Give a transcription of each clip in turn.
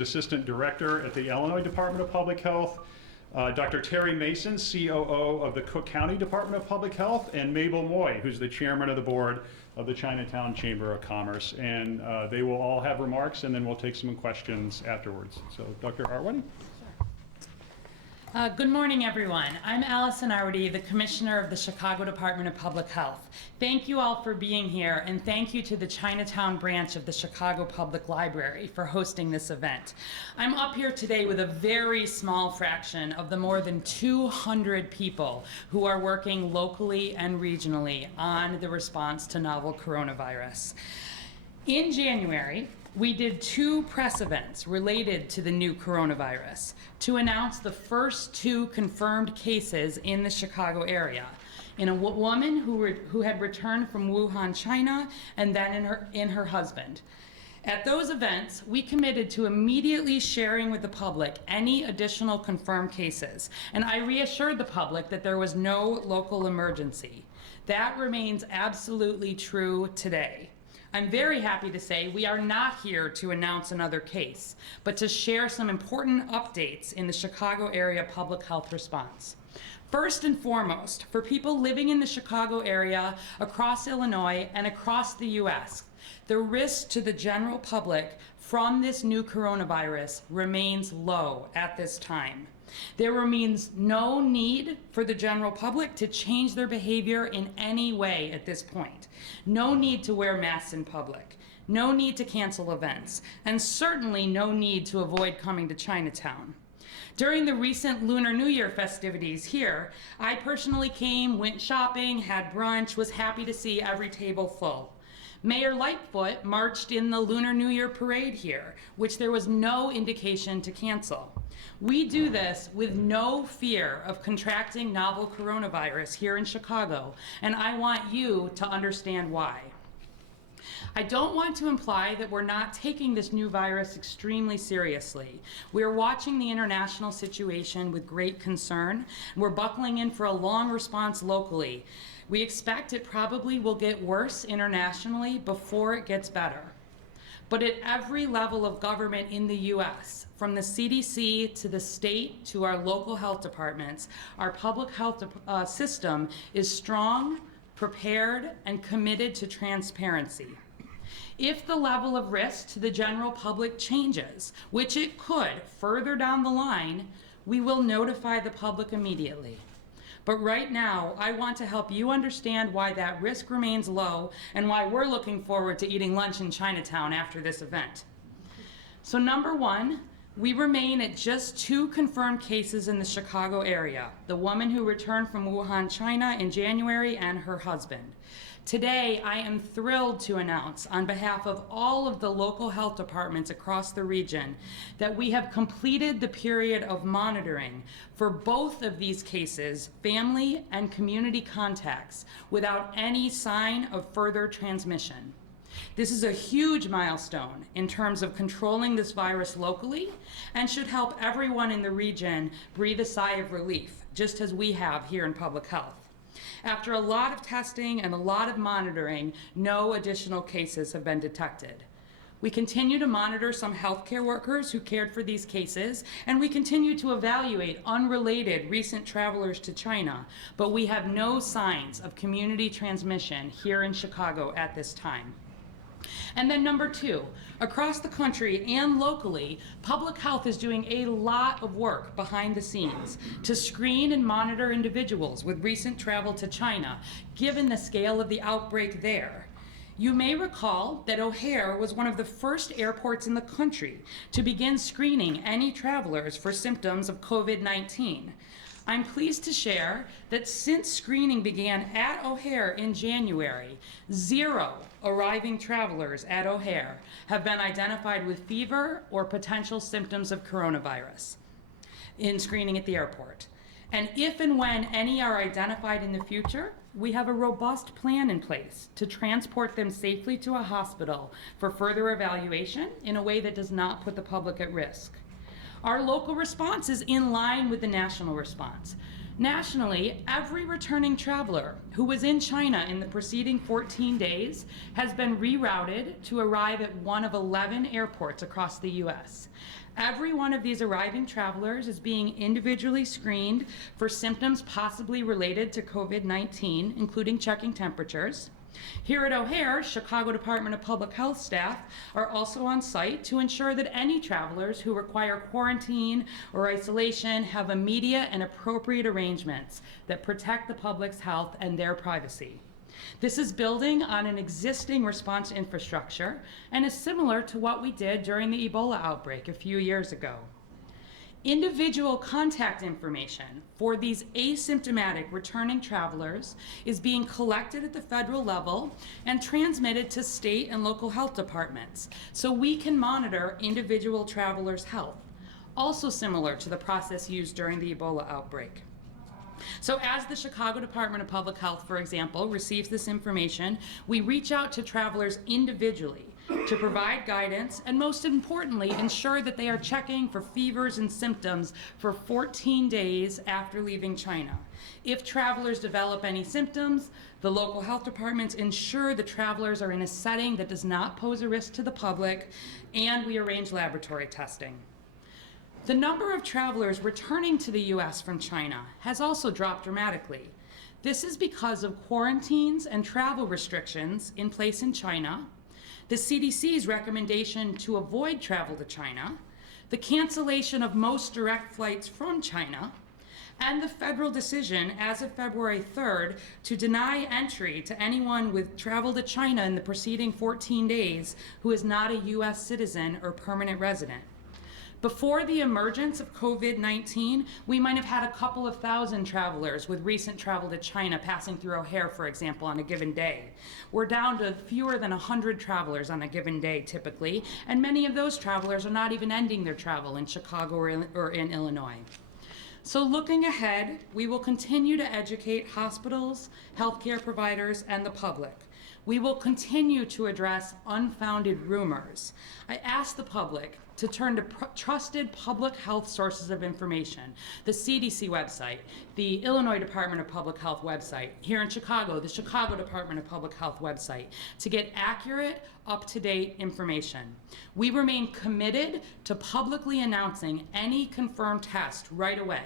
Assistant Director at the Illinois Department of Public Health, Dr. Terry Mason, COO of the Cook County Department of Public Health, and Mabel Moy, who's the Chairman of the Board of the Chinatown Chamber of Commerce. And they will all have remarks, and then we'll take some questions afterwards. So, Dr. Arwady? Good morning, everyone. I'm Allison Arwady, the Commissioner of the Chicago Department of Public Health. Thank you all for being here, and thank you to the Chinatown branch of the Chicago Public Library for hosting this event. I'm up here today with a very small fraction of the more than 200 people who are working locally and regionally on the response to novel coronavirus. In January, we did 2 press events related to the new coronavirus to announce the first 2 confirmed cases in the Chicago area, in a woman who had returned from Wuhan, China, and then in her husband. At those events, we committed to immediately sharing with the public any additional confirmed cases, and I reassured the public that there was no local emergency. That remains absolutely true today. I'm very happy to say we are not here to announce another case, but to share some important updates in the Chicago area public health response. First and foremost, for people living in the Chicago area, across Illinois, and across the U.S., the risk to the general public from this new coronavirus remains low at this time. There remains no need for the general public to change their behavior in any way at this point. No need to wear masks in public, no need to cancel events, and certainly no need to avoid coming to Chinatown. During the recent Lunar New Year festivities here, I personally came, went shopping, had brunch, was happy to see every table full. Mayor Lightfoot marched in the Lunar New Year parade here, which there was no indication to cancel. We do this with no fear of contracting novel coronavirus here in Chicago, and I want you to understand why. I don't want to imply that we're not taking this new virus extremely seriously. We're watching the international situation with great concern. We're buckling in for a long response locally. We expect it probably will get worse internationally before it gets better. But at every level of government in the U.S., from the CDC to the state to our local health departments, our public health system is strong, prepared, and committed to transparency. If the level of risk to the general public changes, which it could further down the line, we will notify the public immediately. But right now, I want to help you understand why that risk remains low and why we're looking forward to eating lunch in Chinatown after this event. So number 1, we remain at just 2 confirmed cases in the Chicago area, the woman who returned from Wuhan, China in January and her husband. Today, I am thrilled to announce on behalf of all of the local health departments across the region that we have completed the period of monitoring for both of these cases, family and community contacts, without any sign of further transmission. This is a huge milestone in terms of controlling this virus locally and should help everyone in the region breathe a sigh of relief, just as we have here in public health. After a lot of testing and a lot of monitoring, no additional cases have been detected. We continue to monitor some healthcare workers who cared for these cases, and we continue to evaluate unrelated recent travelers to China, but we have no signs of community transmission here in Chicago at this time. And then number 2, across the country and locally, public health is doing a lot of work behind the scenes to screen and monitor individuals with recent travel to China, given the scale of the outbreak there. You may recall that O'Hare was one of the first airports in the country to begin screening any travelers for symptoms of COVID-19. I'm pleased to share that since screening began at O'Hare in January, 0 arriving travelers at O'Hare have been identified with fever or potential symptoms of coronavirus in screening at the airport. And if and when any are identified in the future, we have a robust plan in place to transport them safely to a hospital for further evaluation in a way that does not put the public at risk. Our local response is in line with the national response. Nationally, every returning traveler who was in China in the preceding 14 days has been rerouted to arrive at one of 11 airports across the U.S. Every one of these arriving travelers is being individually screened for symptoms possibly related to COVID-19, including checking temperatures. Here at O'Hare, Chicago Department of Public Health staff are also on site to ensure that any travelers who require quarantine or isolation have immediate and appropriate arrangements that protect the public's health and their privacy. This is building on an existing response infrastructure and is similar to what we did during the Ebola outbreak a few years ago. Individual contact information for these asymptomatic returning travelers is being collected at the federal level and transmitted to state and local health departments so we can monitor individual travelers' health, also similar to the process used during the Ebola outbreak. So as the Chicago Department of Public Health, for example, receives this information, we reach out to travelers individually to provide guidance and, most importantly, ensure that they are checking for fevers and symptoms for 14 days after leaving China. If travelers develop any symptoms, the local health departments ensure the travelers are in a setting that does not pose a risk to the public, and we arrange laboratory testing. The number of travelers returning to the U.S. from China has also dropped dramatically. This is because of quarantines and travel restrictions in place in China, the CDC's recommendation to avoid travel to China, the cancellation of most direct flights from China, and the federal decision as of February 3rd to deny entry to anyone with travel to China in the preceding 14 days who is not a U.S. citizen or permanent resident. Before the emergence of COVID-19, we might have had a couple of thousand travelers with recent travel to China passing through O'Hare, for example, on a given day. We're down to fewer than 100 travelers on a given day, typically, and many of those travelers are not even ending their travel in Chicago or in Illinois. So looking ahead, we will continue to educate hospitals, healthcare providers, and the public. We will continue to address unfounded rumors. I ask the public to turn to trusted public health sources of information, the CDC website, the Illinois Department of Public Health website, here in Chicago, the Chicago Department of Public Health website, to get accurate, up-to-date information. We remain committed to publicly announcing any confirmed test right away.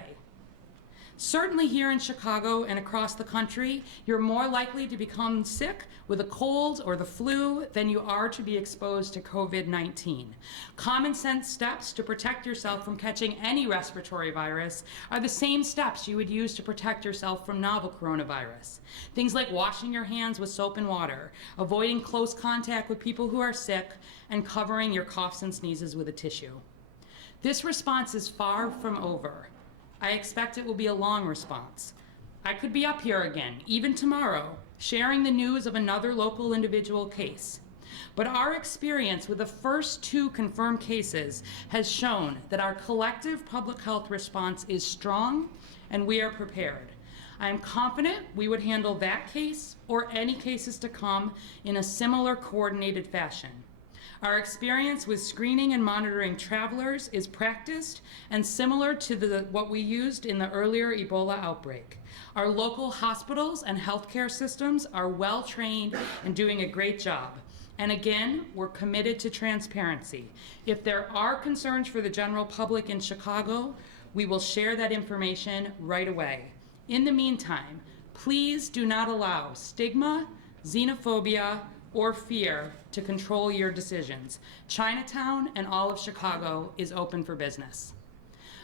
Certainly here in Chicago and across the country, you're more likely to become sick with a cold or the flu than you are to be exposed to COVID-19. Common sense steps to protect yourself from catching any respiratory virus are the same steps you would use to protect yourself from novel coronavirus. Things like washing your hands with soap and water, avoiding close contact with people who are sick, and covering your coughs and sneezes with a tissue. This response is far from over. I expect it will be a long response. I could be up here again, even tomorrow, sharing the news of another local individual case. But our experience with the first 2 confirmed cases has shown that our collective public health response is strong and we are prepared. I am confident we would handle that case or any cases to come in a similar coordinated fashion. Our experience with screening and monitoring travelers is practiced and similar to what we used in the earlier Ebola outbreak. Our local hospitals and healthcare systems are well trained and doing a great job. And again, we're committed to transparency. If there are concerns for the general public in Chicago, we will share that information right away. In the meantime, please do not allow stigma, xenophobia, or fear to control your decisions. Chinatown and all of Chicago is open for business.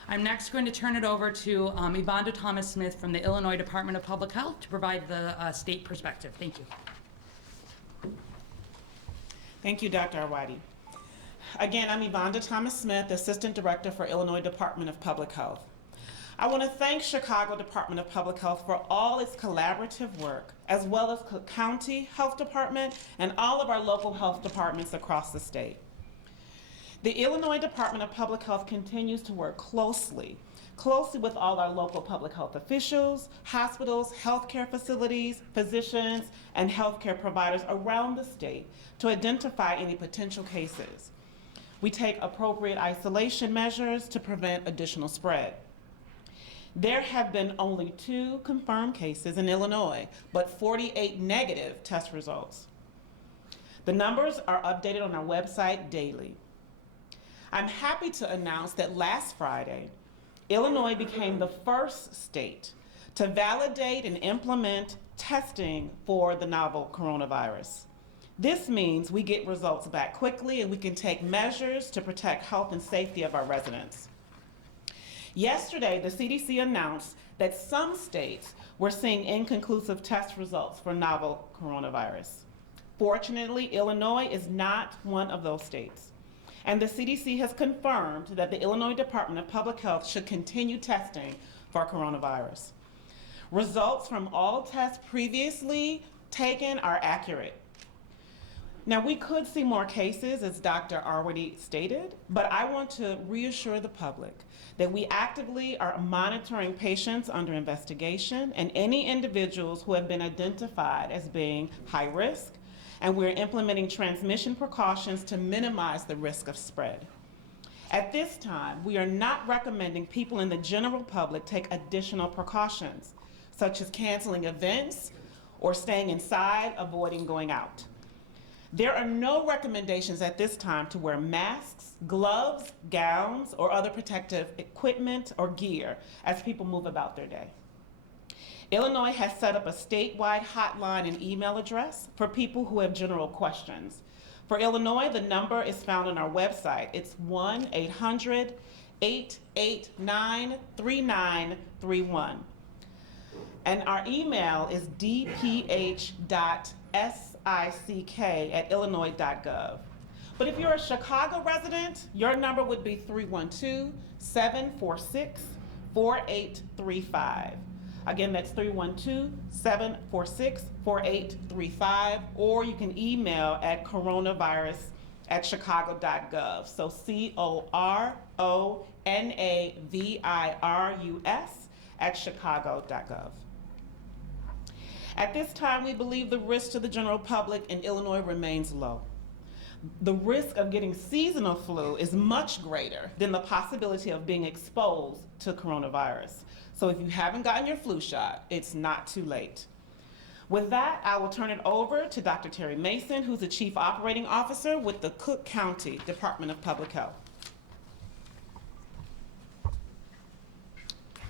I'm next going to turn it over to Yvonne Thomas-Smith from the Illinois Department of Public Health to provide the state perspective. Thank you. Thank you, Dr. Arwady. Again, I'm Yvonne Thomas-Smith, Assistant Director for Illinois Department of Public Health. I want to thank Chicago Department of Public Health for all its collaborative work, as well as Cook County Health Department and all of our local health departments across the state. The Illinois Department of Public Health continues to work closely with all our local public health officials, hospitals, healthcare facilities, physicians, and healthcare providers around the state to identify any potential cases. We take appropriate isolation measures to prevent additional spread. There have been only 2 confirmed cases in Illinois, but 48 negative test results. The numbers are updated on our website daily. I'm happy to announce that last Friday, Illinois became the first state to validate and implement testing for the novel coronavirus. This means we get results back quickly and we can take measures to protect health and safety of our residents. Yesterday, the CDC announced that some states were seeing inconclusive test results for novel coronavirus. Fortunately, Illinois is not one of those states. And the CDC has confirmed that the Illinois Department of Public Health should continue testing for coronavirus. Results from all tests previously taken are accurate. Now, we could see more cases, as Dr. already stated, but I want to reassure the public that we actively are monitoring patients under investigation and any individuals who have been identified as being high risk, and we're implementing transmission precautions to minimize the risk of spread. At this time, we are not recommending people in the general public take additional precautions, such as canceling events or staying inside, avoiding going out. There are no recommendations at this time to wear masks, gloves, gowns, or other protective equipment or gear as people move about their day. Illinois has set up a statewide hotline and email address for people who have general questions. For Illinois, the number is found on our website. It's 1-800-889-3931. And our email is dph.sick@illinois.gov. But if you're a Chicago resident, your number would be 312-746-4835. Again, that's 312-746-4835, or you can email at coronavirus@chicago.gov. So coronavirus@chicago.gov. At this time, we believe the risk to the general public in Illinois remains low. The risk of getting seasonal flu is much greater than the possibility of being exposed to coronavirus. So if you haven't gotten your flu shot, it's not too late. With that, I will turn it over to Dr. Terry Mason, who's the Chief Operating Officer with the Cook County Department of Public Health.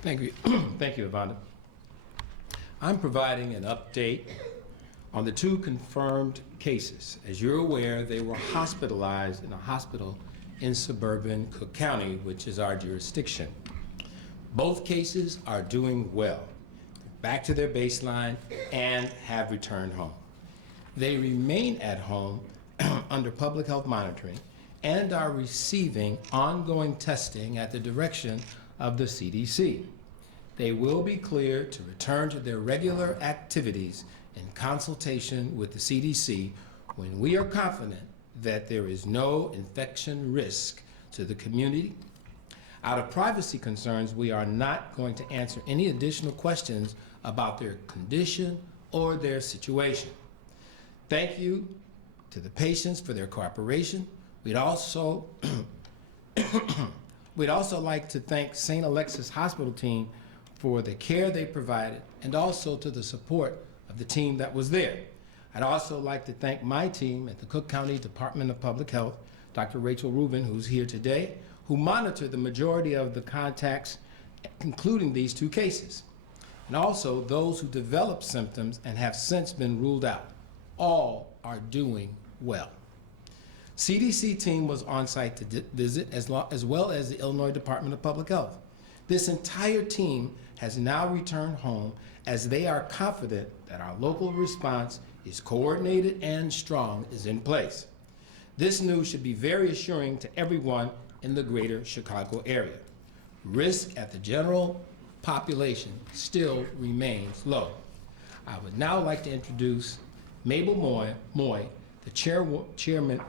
Thank you. Thank you, Yvonne. I'm providing an update on the 2 confirmed cases. As you're aware, they were hospitalized in a hospital in suburban Cook County, which is our jurisdiction. Both cases are doing well, back to their baseline, and have returned home. They remain at home under public health monitoring and are receiving ongoing testing at the direction of the CDC. They will be cleared to return to their regular activities in consultation with the CDC when we are confident that there is no infection risk to the community. Out of privacy concerns, we are not going to answer any additional questions about their condition or their situation. Thank you to the patients for their cooperation. We'd also like to thank St. Alexis Hospital team for the care they provided, and also to the support of the team that was there. I'd also like to thank my team at the Cook County Department of Public Health, Dr. Rachael Rubin, who's here today, who monitored the majority of the contacts, including these 2 cases, and also those who developed symptoms and have since been ruled out. All are doing well. CDC team was on site to visit, as well as the Illinois Department of Public Health. This entire team has now returned home, as they are confident that our local response is coordinated and strong, is in place. This news should be very assuring to everyone in the greater Chicago area. Risk at the general population still remains low. I would now like to introduce Mabel Moy, the chairwoman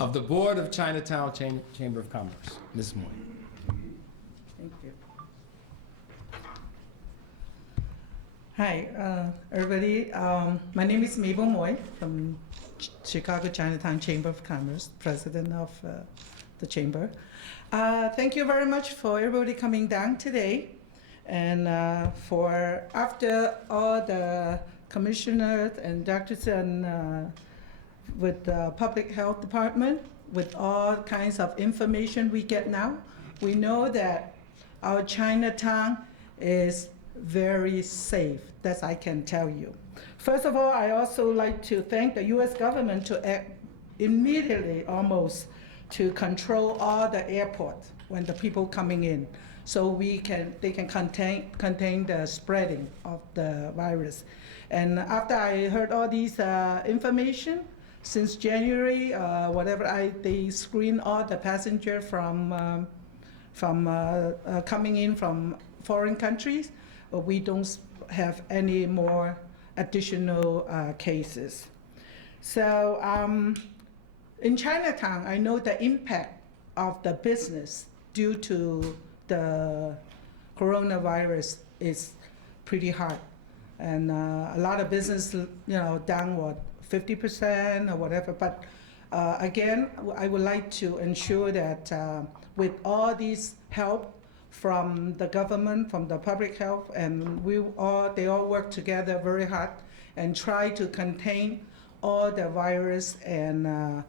of the Board of Chinatown Chamber of Commerce. Ms. Moy. Thank you. Hi, everybody. My name is Mabel Moy from Chicago Chinatown Chamber of Commerce, president of the chamber. Thank you very much for everybody coming down today. And for after all the commissioners and doctors and with the public health department, with all kinds of information we get now, we know that our Chinatown is very safe. That I can tell you. First of all, I also like to thank the U.S. government to act immediately, almost, to control all the airports when the people coming in, so they can contain the spreading of the virus. And after I heard all these information, since January, they screen all the passenger from coming in from foreign countries. We don't have any more additional cases. So in Chinatown, I know the impact of the business due to the coronavirus is pretty hard. And a lot of business, down 50% or whatever. But again, I would like to ensure that with all these help from the government, from the public health, and they all work together very hard and try to contain all the virus and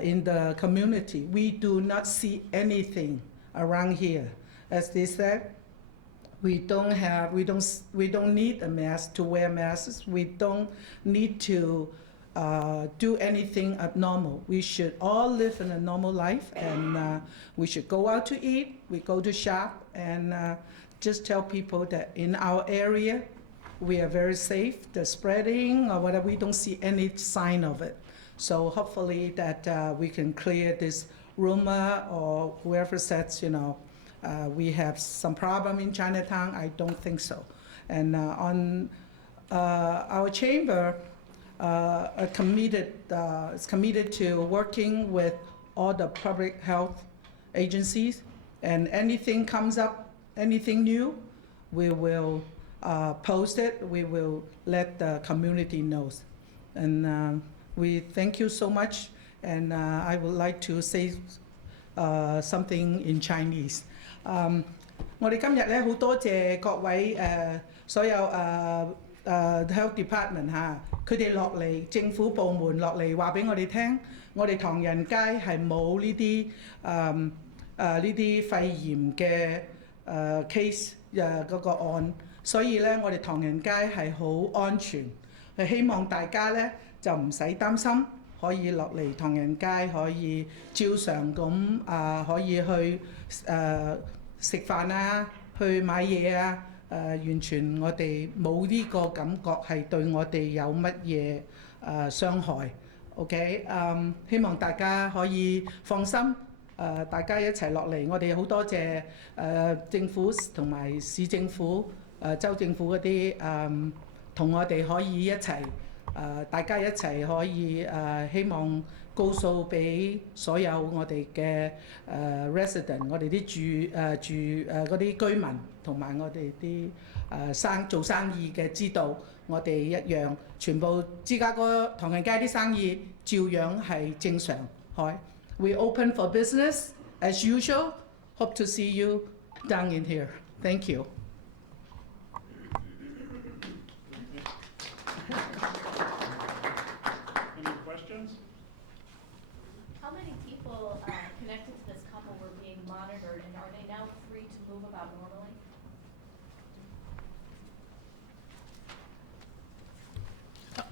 in the community. We do not see anything around here. As they said, we don't need a mask to wear masks. We don't need to do anything abnormal. We should all live in a normal life, and we should go out to eat, we go to shop, and just tell people that in our area, we are very safe. The spreading or whatever, we don't see any sign of it. So hopefully that we can clear this rumor, or whoever says, we have some problem in Chinatown. I don't think so. And on our chamber, is committed to working with all the public health agencies, and anything comes up, anything new, we will post it. We will let the community know. And we thank you so much. And I would like to say something in Chinese. 我哋今日咧好多謝各位所有health department 嚇，佢哋落嚟政府部門落嚟話俾我哋聽，我哋唐人街係冇呢啲肺炎嘅case 嗰個案，所以咧我哋唐人街係好安全，係希望大家咧就唔使擔心，可以落嚟唐人街可以照常咁可以去食飯啊，去買嘢啊。完全我哋冇呢個感覺係對我哋有乜嘢傷害 ，OK？ 希望大家可以放心，大家一齊落嚟，我哋好多謝政府同埋市政府、州政府嗰啲同我哋可以一齊，大家一齊可以希望告訴俾所有我哋嘅resident， 我哋啲嗰啲居民同埋我哋啲做生意嘅知道，我哋一樣全部芝加哥唐人街啲生意照樣係正常開。We open for business as usual. Hope to see you down in here. Thank you. Any questions? How many people connected to this couple were being monitored, and are they now free to move about normally?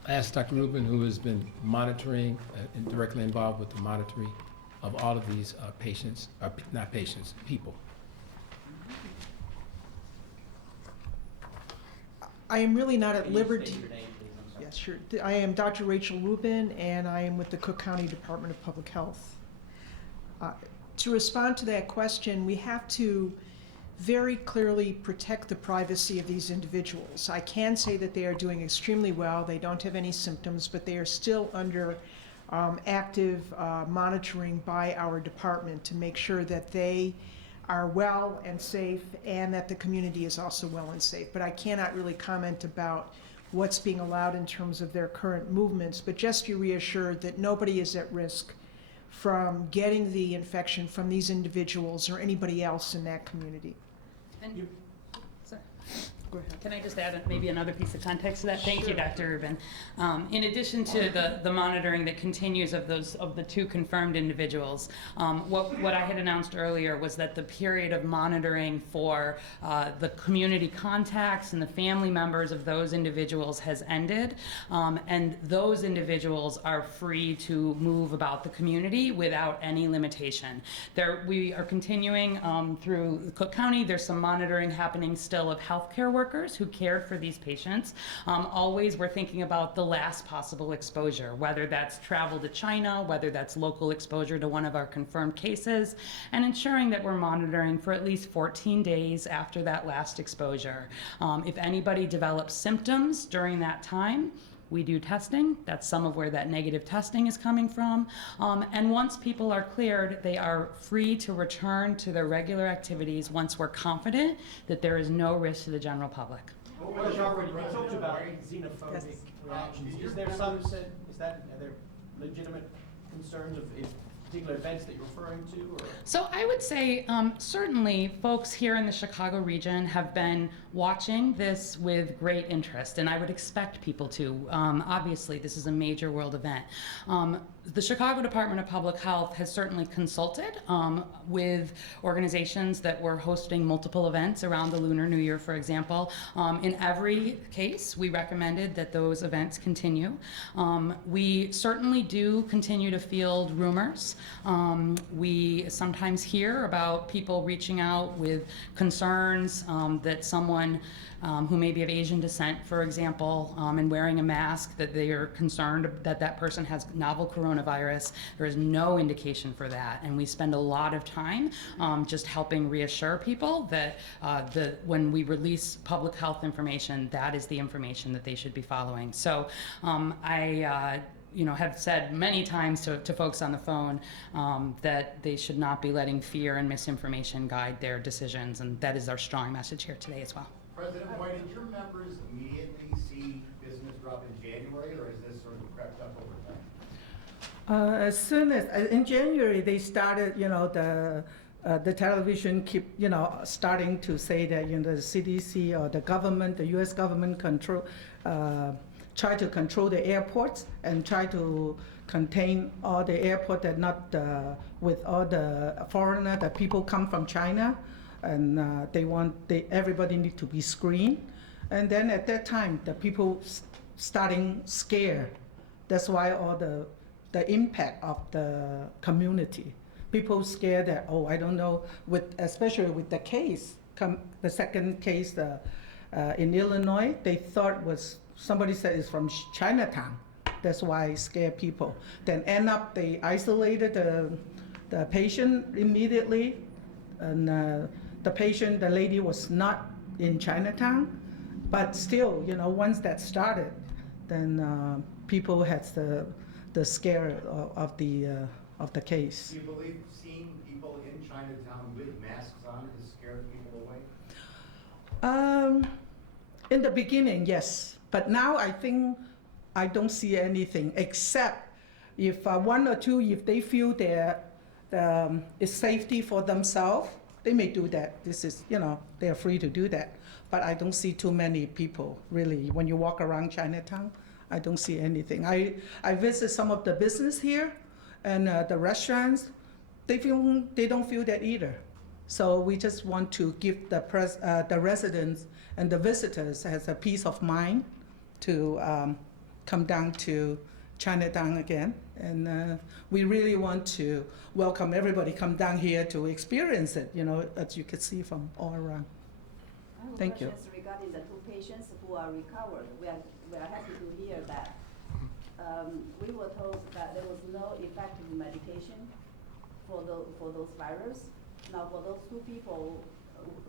I asked Dr. Rubin, who has been monitoring and directly involved with the monitoring of all of these patients, not patients, people. I am really not at liberty. Yes, sure. I am Dr. Rachael Rubin, and I am with the Cook County Department of Public Health. To respond to that question, we have to very clearly protect the privacy of these individuals. I can say that they are doing extremely well. They don't have any symptoms, but they are still under active monitoring by our department to make sure that they are well and safe, and that the community is also well and safe. But I cannot really comment about what's being allowed in terms of their current movements, but just be reassured that nobody is at risk from getting the infection from these individuals or anybody else in that community. And, sorry. Can I just add maybe another piece of context to that? Thank you, Dr. Rubin. In addition to the monitoring that continues of the 2 confirmed individuals, what I had announced earlier was that the period of monitoring for the community contacts and the family members of those individuals has ended, and those individuals are free to move about the community without any limitation. We are continuing through Cook County. There's some monitoring happening still of healthcare workers who cared for these patients. Always we're thinking about the last possible exposure, whether that's travel to China, whether that's local exposure to one of our confirmed cases, and ensuring that we're monitoring for at least 14 days after that last exposure. If anybody develops symptoms during that time, we do testing. That's some of where that negative testing is coming from. And once people are cleared, they are free to return to their regular activities once we're confident that there is no risk to the general public. Well, Robert, you talked about xenophobic reactions. Are there legitimate concerns of particular events that you're referring to? Or? So I would say certainly folks here in the Chicago region have been watching this with great interest, and I would expect people to. Obviously, this is a major world event. The Chicago Department of Public Health has certainly consulted with organizations that were hosting multiple events around the Lunar New Year, for example. In every case, we recommended that those events continue. We certainly do continue to field rumors. We sometimes hear about people reaching out with concerns that someone who may be of Asian descent, for example, and wearing a mask, that they are concerned that that person has novel coronavirus. There is no indication for that, and we spend a lot of time just helping reassure people that when we release public health information, that is the information that they should be following. So I have said many times to folks on the phone that they should not be letting fear and misinformation guide their decisions, and that is our strong message here today as well. President White, did your members immediately see business drop in January, or is this sort of crept up over time? As soon as in January they started, the television keep, starting to say that the CDC or the government, the U.S. government try to control the airports and try to contain all the airport that not with all the foreigner, the people come from China, and everybody need to be screened. And then at that time, the people starting scared. That's why all the impact of the community. People scared that, I don't know, especially with the case, the second case in Illinois, they thought somebody said it's from Chinatown. That's why it scared people. Then end up, they isolated the patient immediately, and the lady was not in Chinatown, but still, once that started, then people had the scare of the case. Do you believe seeing people in Chinatown with masks on has scared people away? In the beginning, yes, but now I think I don't see anything except if one or two, if they feel it's safety for themselves, they may do that. This is, they are free to do that. But I don't see too many people, really. When you walk around Chinatown, I don't see anything. I visit some of the business here and the restaurants. They don't feel that either. So we just want to give the residents and the visitors as a peace of mind to come down to Chinatown again. And we really want to welcome everybody come down here to experience it, as you can see from all around. Thank you. Questions regarding the two patients who are recovered. We are happy to hear that. We were told that there was no effective medication for those virus. Now, for those two people,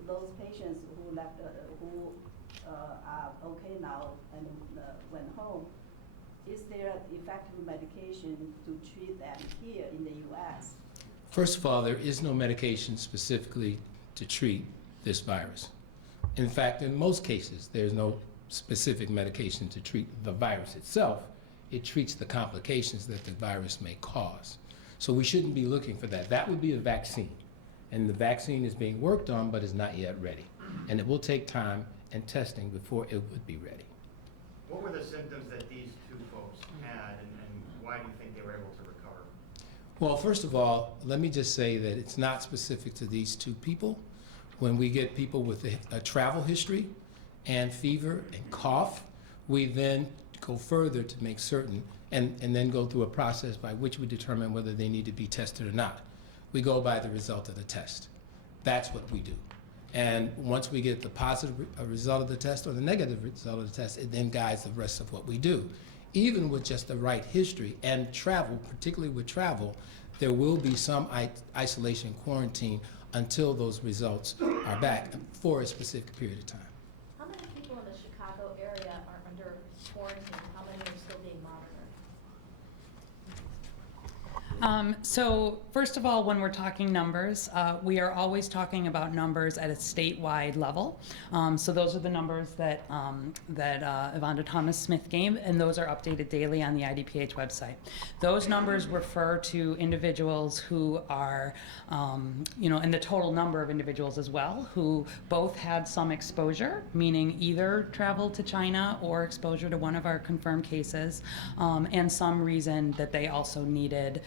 those patients who left, who are okay now and went home, is there effective medication to treat them here in the U.S.? First of all, there is no medication specifically to treat this virus. In fact, in most cases, there's no specific medication to treat the virus itself. It treats the complications that the virus may cause. So we shouldn't be looking for that. That would be a vaccine. And the vaccine is being worked on, but is not yet ready. And it will take time and testing before it would be ready. What were the symptoms that these two folks had, and why do you think they were able to recover? Well, first of all, let me just say that it's not specific to these two people. When we get people with a travel history and fever and cough, we then go further to make certain and then go through a process by which we determine whether they need to be tested or not. We go by the result of the test. That's what we do. And once we get the positive result of the test or the negative result of the test, it then guides the rest of what we do. Even with just the right history and travel, particularly with travel, there will be some isolation quarantine until those results are back for a specific period of time. How many people in the Chicago area are under quarantine? How many are still being monitored? So first of all, when we're talking numbers, we are always talking about numbers at a statewide level. So those are the numbers that Evonda Thomas-Smith gave, and those are updated daily on the IDPH website. Those numbers refer to individuals who are, and the total number of individuals as well, who both had some exposure, meaning either travel to China or exposure to one of our confirmed cases, and some reason that they also needed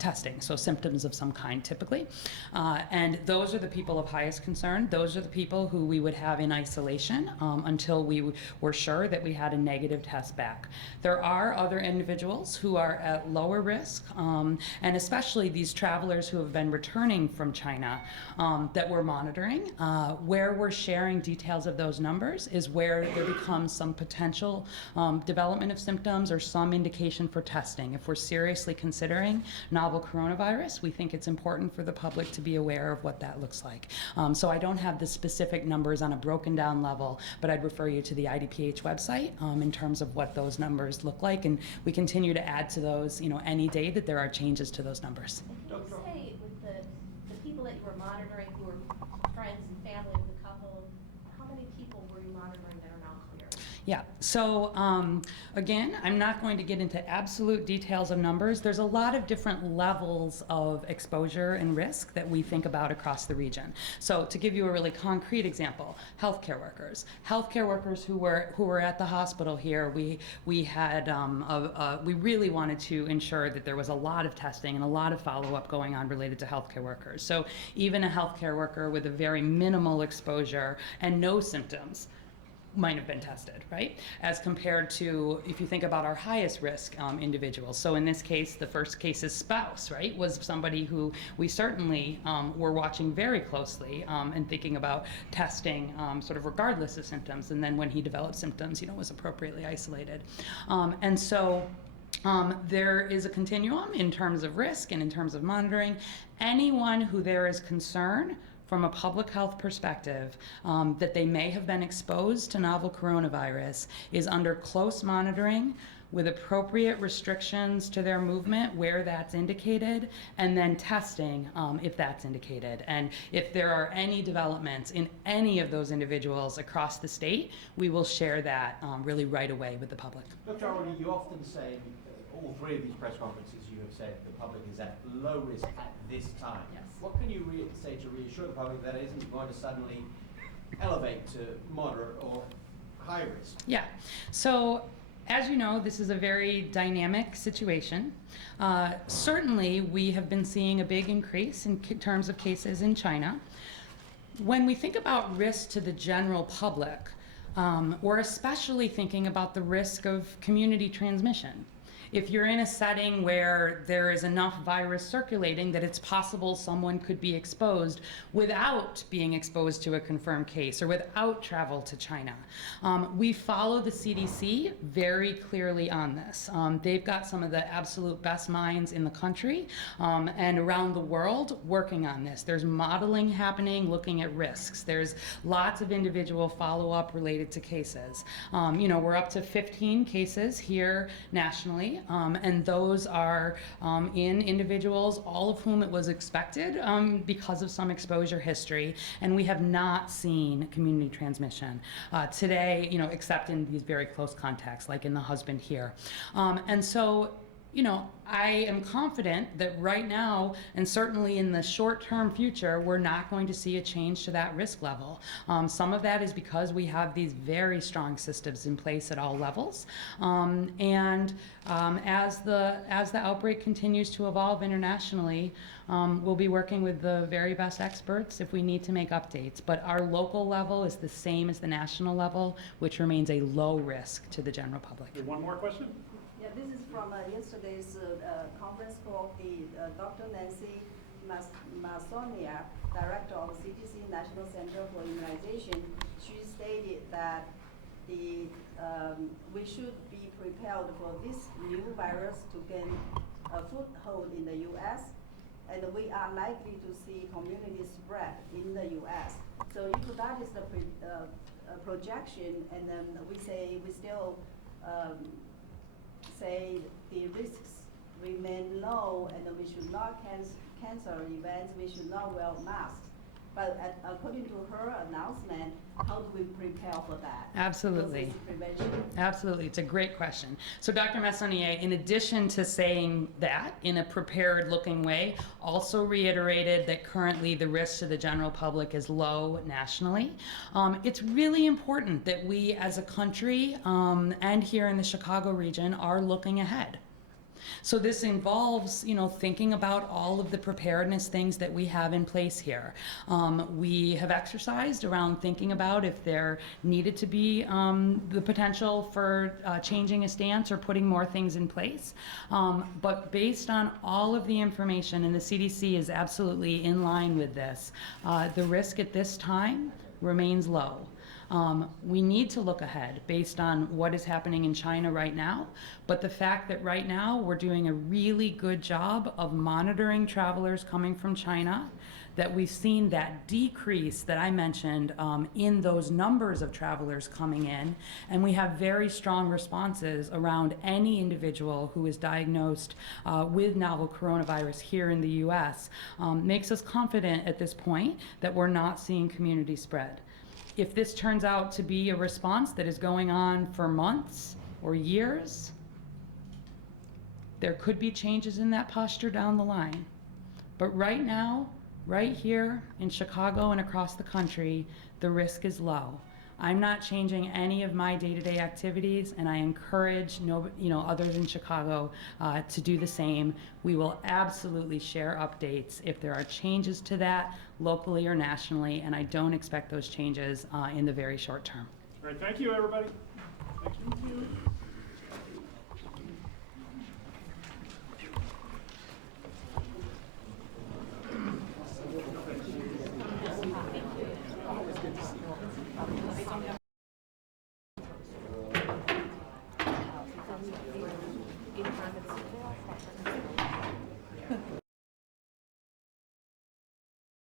testing, so symptoms of some kind typically. And those are the people of highest concern. Those are the people who we would have in isolation until we were sure that we had a negative test back. There are other individuals who are at lower risk, and especially these travelers who have been returning from China that we're monitoring. Where we're sharing details of those numbers is where there becomes some potential development of symptoms or some indication for testing. If we're seriously considering novel coronavirus, we think it's important for the public to be aware of what that looks like. So I don't have the specific numbers on a broken down level, but I'd refer you to the IDPH website in terms of what those numbers look like, and we continue to add to those, any day that there are changes to those numbers. And can you say with the people that you were monitoring who were friends and family of the couple, how many people were you monitoring that are now clear? Yeah, so again, I'm not going to get into absolute details of numbers. There's a lot of different levels of exposure and risk that we think about across the region. So to give you a really concrete example, healthcare workers. Healthcare workers who were at the hospital here, we had we really wanted to ensure that there was a lot of testing and a lot of follow-up going on related to healthcare workers. So even a healthcare worker with a very minimal exposure and no symptoms might have been tested, right? As compared to, if you think about our highest risk individuals. So in this case, the first case's spouse, right, was somebody who we certainly were watching very closely and thinking about testing sort of regardless of symptoms. And then when he developed symptoms, was appropriately isolated. And so there is a continuum in terms of risk and in terms of monitoring. Anyone who there is concern from a public health perspective that they may have been exposed to novel coronavirus is under close monitoring with appropriate restrictions to their movement where that's indicated, and then testing if that's indicated. And if there are any developments in any of those individuals across the state, we will share that really right away with the public. Dr. Arwady, you often say, all three of these press conferences you have said, the public is at low risk at this time. Yes. What can you say to reassure the public that it isn't going to suddenly elevate to moderate or high risk? Yeah, so as you know, this is a very dynamic situation. Certainly, we have been seeing a big increase in terms of cases in China. When we think about risk to the general public, we're especially thinking about the risk of community transmission. If you're in a setting where there is enough virus circulating that it's possible someone could be exposed without being exposed to a confirmed case or without travel to China. We follow the CDC very clearly on this. They've got some of the absolute best minds in the country and around the world working on this. There's modeling happening, looking at risks. There's lots of individual follow-up related to cases. We're up to 15 cases here nationally. And those are in individuals, all of whom it was expected because of some exposure history, and we have not seen community transmission today, except in these very close contacts, like in the husband here. And so you know, I am confident that right now, and certainly in the short-term future, we're not going to see a change to that risk level. Some of that is because we have these very strong systems in place at all levels. As the outbreak continues to evolve internationally, we'll be working with the very best experts if we need to make updates. But our local level is the same as the national level, which remains a low risk to the general public. One more question? Yeah, this is from yesterday's conference call. Dr. Nancy Masonia, Director of CDC National Center for Immunization, she stated that we should be prepared for this new virus to gain a foothold in the U.S., and we are likely to see community spread in the U.S. So if that is the projection, and then we still say the risks remain low, and we should not cancel events, we should not wear masks. But according to her announcement, how do we prepare for that? Absolutely. Prevention. Absolutely, it's a great question. So Dr. Massonnier, in addition to saying that in a prepared looking way, also reiterated that currently the risk to the general public is low nationally. It's really important that we as a country and here in the Chicago region are looking ahead. So this involves, you know, thinking about all of the preparedness things that we have in place here. We have exercised around thinking about if there needed to be the potential for changing a stance or putting more things in place. But based on all of the information, and the CDC is absolutely in line with this, the risk at this time remains low. We need to look ahead based on what is happening in China right now, but the fact that right now we're doing a really good job of monitoring travelers coming from China, that we've seen that decrease that I mentioned in those numbers of travelers coming in, and we have very strong responses around any individual who is diagnosed with novel coronavirus here in the US, makes us confident at this point that we're not seeing community spread. If this turns out to be a response that is going on for months or years, there could be changes in that posture down the line. But right now, right here in Chicago and across the country, the risk is low. I'm not changing any of my day-to-day activities, and I encourage others in Chicago to do the same. We will absolutely share updates if there are changes to that locally or nationally, and I don't expect those changes in the very short term. All right, thank you, everybody. Thank you.